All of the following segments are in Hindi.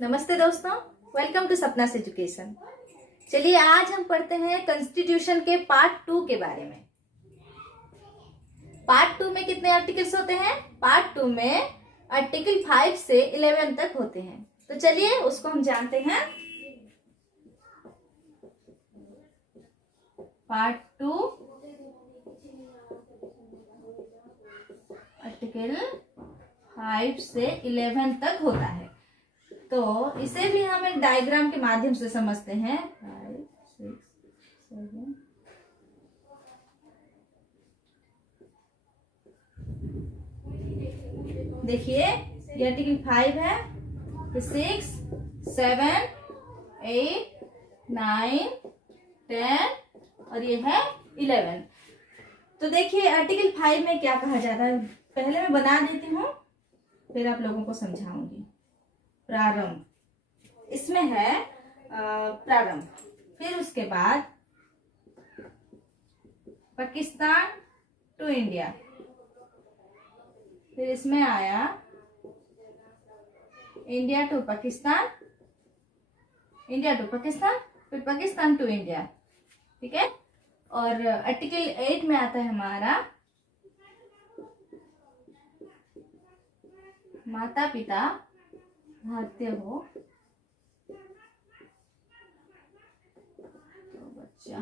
नमस्ते दोस्तों, वेलकम टू सपनास एजुकेशन। चलिए आज हम पढ़ते हैं कॉन्स्टिट्यूशन के पार्ट 2 के बारे में। पार्ट 2 में कितने आर्टिकल्स होते हैं? पार्ट 2 में आर्टिकल 5 से 11 तक होते हैं। तो चलिए उसको हम जानते हैं। पार्ट 2 आर्टिकल 5 से 11 तक होता है। तो इसे भी हम एक डायग्राम के माध्यम से समझते हैं। 5, 6, 7 देखिए, ये आर्टिकल 5 है, ये 6, 7, 8, 9, 10 और ये है 11। तो देखिए आर्टिकल 5 में क्या कहा जाता है, पहले मैं बना देती हूँ फिर आप लोगों को समझाऊंगी। प्रारंभ, इसमें है प्रारंभ, फिर उसके बाद पाकिस्तान टू इंडिया, फिर इसमें आया India to Pakistan, India to Pakistan, फिर पाकिस्तान टू इंडिया। ठीक है। और आर्टिकल 8 में आता है हमारा माता पिता भारतीय हो तो बच्चा।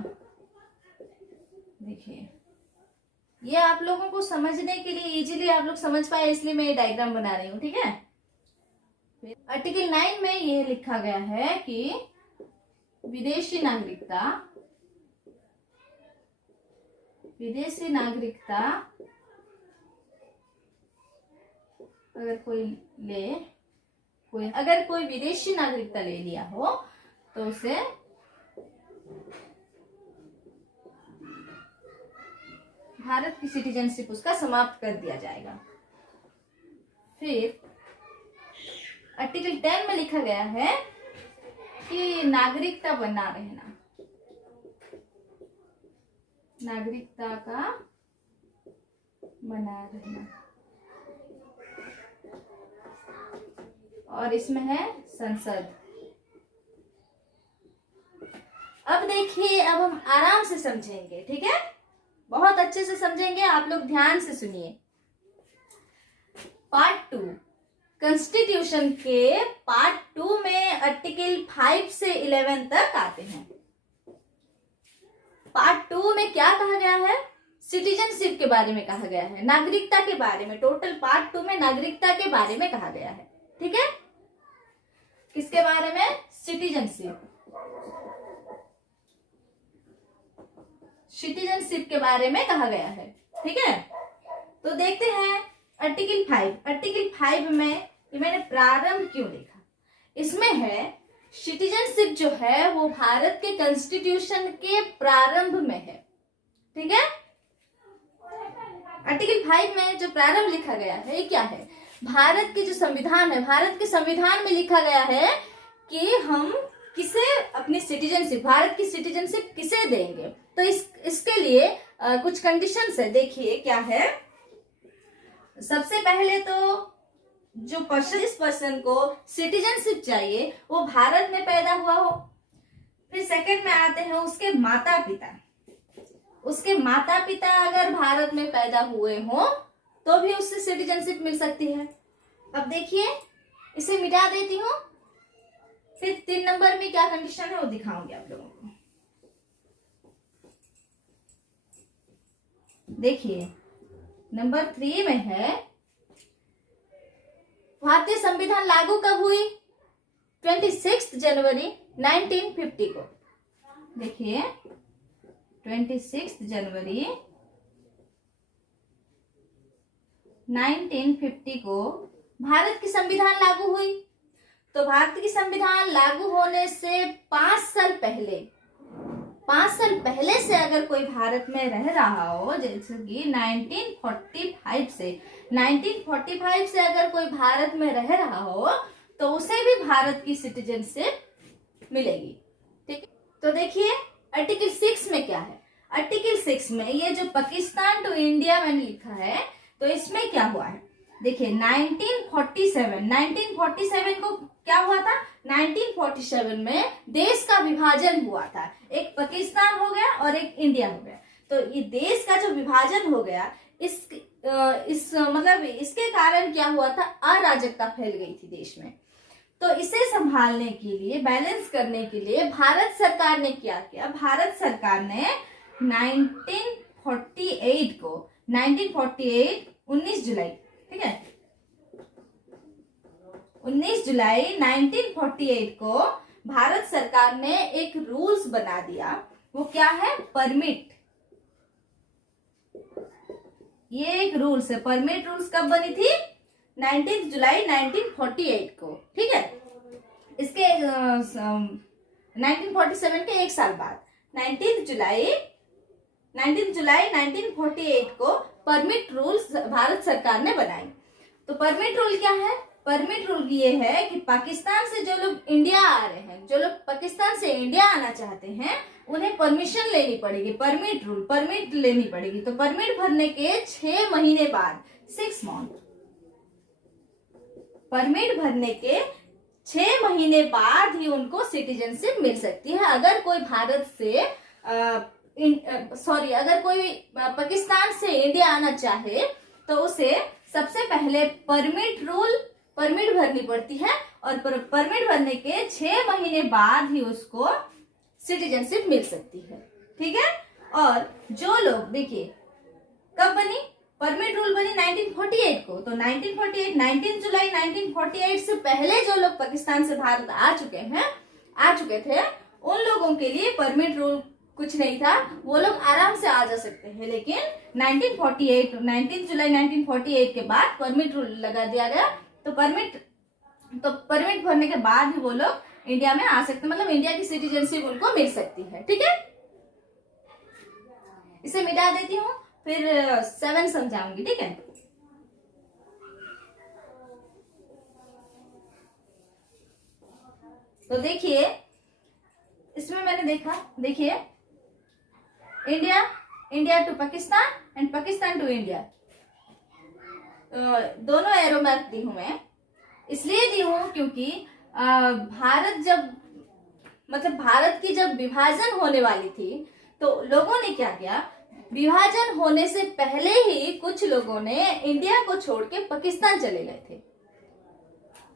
देखिए, ये आप लोगों को समझने के लिए, इजीली आप लोग समझ पाए इसलिए मैं ये डायग्राम बना रही हूँ। ठीक है। आर्टिकल 9 में ये लिखा गया है कि विदेशी नागरिकता, विदेशी नागरिकता अगर कोई ले, अगर कोई विदेशी नागरिकता ले लिया हो तो उसे भारत की सिटीजनशिप उसका समाप्त कर दिया जाएगा। फिर आर्टिकल 10 में लिखा गया है कि नागरिकता बना रहना, नागरिकता का बना रहना, और इसमें है संसद। अब देखिए, अब हम आराम से समझेंगे। ठीक है, बहुत अच्छे से समझेंगे, आप लोग ध्यान से सुनिए। पार्ट 2 कॉन्स्टिट्यूशन के पार्ट 2 में आर्टिकल 5 से 11 तक आते हैं। पार्ट 2 में क्या कहा गया है? सिटीजनशिप के बारे में कहा गया है, नागरिकता के बारे में। टोटल पार्ट 2 में नागरिकता के बारे में कहा गया है। ठीक है। किसके बारे में? सिटीजनशिप, सिटीजनशिप के बारे में कहा गया है। ठीक है। तो देखते हैं आर्टिकल 5। आर्टिकल 5 में ये मैंने प्रारंभ क्यों लिखा, इसमें है सिटीजनशिप जो है वो भारत के कॉन्स्टिट्यूशन के प्रारंभ में है। ठीक है। आर्टिकल 5 में जो प्रारंभ लिखा गया है ये क्या है? भारत के जो संविधान है, भारत के संविधान में लिखा गया है कि हम किसे अपनी सिटीजनशिप, भारत की सिटीजनशिप किसे देंगे। तो इसके लिए कुछ कंडीशंस है। देखिए क्या है। सबसे पहले तो जो जिस पर्सन को सिटीजनशिप चाहिए वो भारत में पैदा हुआ हो। फिर सेकंड में आते हैं उसके माता पिता, उसके माता पिता अगर भारत में पैदा हुए हो तो भी उससे सिटीजनशिप मिल सकती है। अब देखिए, इसे मिटा देती हूँ, फिर 3 नंबर में क्या कंडीशन है वो दिखाऊंगी आप लोगों को। देखिए नंबर 3 में है भारतीय संविधान लागू कब हुई? 26 जनवरी 1950 को। देखिए 26 जनवरी 1950 को भारत की संविधान लागू हुई। तो भारत की संविधान लागू होने से 5 साल पहले, 5 साल पहले से अगर कोई भारत में रह रहा हो, जैसे कि 1945 से अगर कोई भारत में रह रहा हो तो उसे भी भारत की सिटीजनशिप मिलेगी। ठीक है। तो देखिए आर्टिकल 6 में क्या है? आर्टिकल 6 में ये जो पाकिस्तान टू इंडिया मैंने लिखा है, तो इसमें क्या हुआ है? देखिए 1947 को क्या हुआ था? 1947 में देश का विभाजन हुआ था, एक पाकिस्तान हो गया और एक इंडिया हो गया। तो ये देश का जो विभाजन हो गया, इस मतलब इसके कारण क्या हुआ था? अराजकता फैल गई थी देश में। तो इसे संभालने के लिए, बैलेंस करने के लिए भारत सरकार ने क्या किया? भारत सरकार ने 1948 जुलाई, ठीक है, 19 जुलाई 1948 को भारत सरकार ने एक रूल्स बना दिया। वो क्या है? परमिट। ये एक रूल्स है, परमिट रूल्स। कब बनी थी? 19 जुलाई 1948 को, ठीक है। इसके 1947 के एक साल बाद 19 जुलाई 1948 को परमिट रूल्स भारत सरकार ने बनाए। तो परमिट रूल क्या है? परमिट रूल ये है कि पाकिस्तान से जो लोग इंडिया आ रहे हैं, जो लोग पाकिस्तान से इंडिया आना चाहते हैं, उन्हें परमिशन लेनी पड़ेगी, परमिट लेनी पड़ेगी। तो परमिट भरने के 6 महीने बाद, 6 मंथ, परमिट भरने के 6 महीने बाद ही उनको सिटीजनशिप मिल सकती है। अगर कोई भारत से अगर कोई पाकिस्तान से इंडिया आना चाहे तो उसे सबसे पहले परमिट भरनी पड़ती है, और परमिट भरने के 6 महीने बाद ही उसको सिटीजनशिप मिल सकती है, ठीक है। और जो लोग, देखिए कब बनी परमिट रूल? बनी 1948 को। तो 19 जुलाई 1948 से पहले जो लोग पाकिस्तान से भारत आ चुके थे, उन लोगों के लिए परमिट रूल कुछ नहीं था, वो लोग आराम से आ जा सकते हैं। लेकिन 19 जुलाई 1948 के बाद परमिट रूल लगा दिया गया। तो परमिट भरने के बाद ही वो लोग इंडिया में आ सकते, मतलब इंडिया की सिटीजनशिप उनको मिल सकती है, ठीक है। इसे मिटा देती हूँ, फिर 7 समझाऊंगी, ठीक है। तो देखिए इसमें मैंने देखिए India to Pakistan and Pakistan to India, दोनों एरो मार्क दी हूं मैं। इसलिए दी हूं क्योंकि भारत की जब विभाजन होने वाली थी, तो लोगों ने क्या किया? विभाजन होने से पहले ही कुछ लोगों ने इंडिया को छोड़ के पाकिस्तान चले गए थे,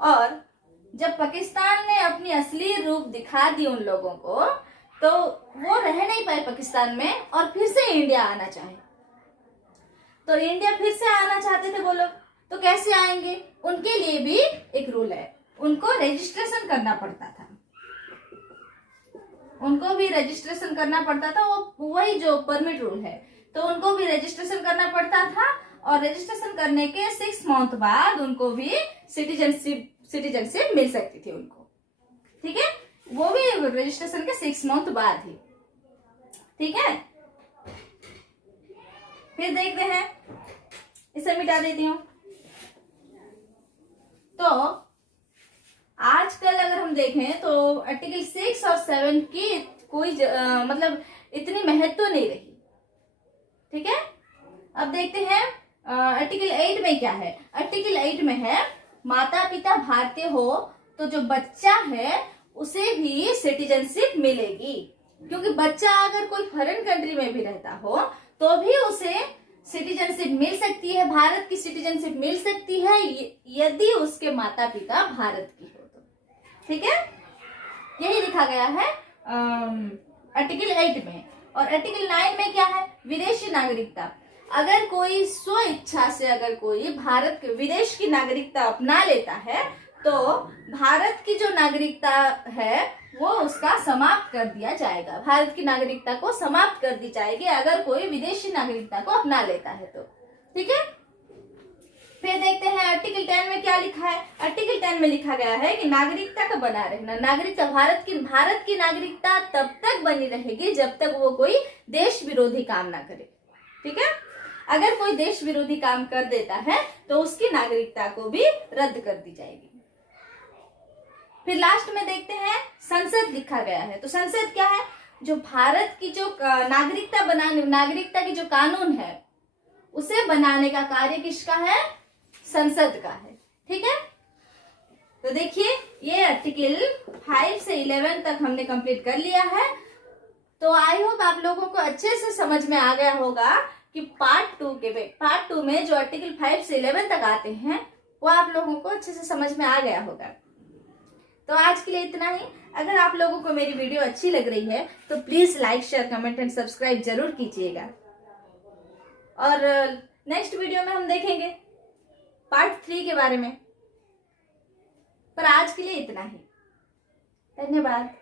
और जब पाकिस्तान ने अपनी असली रूप दिखा दी उन लोगों को, तो वो रह नहीं पाए पाकिस्तान में और फिर से इंडिया आना चाहे। तो इंडिया फिर से आना चाहते थे वो लोग, तो कैसे आएंगे? उनके लिए भी एक रूल है, उनको रजिस्ट्रेशन करना पड़ता था, उनको भी रजिस्ट्रेशन करना पड़ता था। वो वही जो परमिट रूल है, तो उनको भी रजिस्ट्रेशन करना पड़ता था, और रजिस्ट्रेशन करने के 6 मंथ बाद उनको भी सिटीजनशिप मिल सकती थी उनको, ठीक है। वो भी रजिस्ट्रेशन के 6 मंथ बाद ही, ठीक है। फिर देखते हैं, इसे मिटा देती हूं। तो आजकल अगर हम देखें तो आर्टिकल 6 और 7 की कोई मतलब इतनी महत्व नहीं रही, ठीक है। अब देखते हैं आर्टिकल 8 में क्या है। आर्टिकल 8 में है, माता पिता भारतीय हो तो जो बच्चा है उसे भी सिटीजनशिप मिलेगी। क्योंकि बच्चा अगर कोई फॉरेन कंट्री में भी रहता हो तो भी उसे सिटीजनशिप मिल सकती है, भारत की सिटीजनशिप मिल सकती है, यदि उसके माता पिता भारत की हो तो, ठीक है। यही लिखा गया है आर्टिकल 8 में। और आर्टिकल 9 में क्या है? विदेशी नागरिकता। अगर कोई स्व इच्छा से अगर कोई भारत के विदेश की नागरिकता अपना लेता है, तो भारत की जो नागरिकता है वो उसका समाप्त कर दिया जाएगा, भारत की नागरिकता को समाप्त कर दी जाएगी अगर कोई विदेशी नागरिकता को अपना लेता है तो, ठीक है। फिर देखते हैं आर्टिकल 10 में क्या लिखा है। आर्टिकल 10 में लिखा गया है कि नागरिकता का बना रहना। नागरिकता, भारत की नागरिकता तब तक बनी रहेगी जब तक वो कोई देश विरोधी काम ना करे, ठीक है। अगर कोई देश विरोधी काम कर देता है तो उसकी नागरिकता को भी रद्द कर दी जाएगी। फिर लास्ट में देखते हैं संसद लिखा गया है। तो संसद क्या है? जो भारत की जो नागरिकता की जो कानून है उसे बनाने का कार्य किसका है? संसद का है। ठीक है, तो देखिए ये आर्टिकल 5 से 11 तक हमने कंप्लीट कर लिया है। तो आई होप आप लोगों को अच्छे से समझ में आ गया होगा कि पार्ट टू में जो आर्टिकल 5 से 11 तक आते हैं वो आप लोगों को अच्छे से समझ में आ गया होगा। तो आज के लिए इतना ही। अगर आप लोगों को मेरी वीडियो अच्छी लग रही है तो please like, share, comment and subscribe जरूर कीजिएगा। और नेक्स्ट वीडियो में हम देखेंगे पार्ट 3 के बारे में। पर आज के लिए इतना ही। धन्यवाद।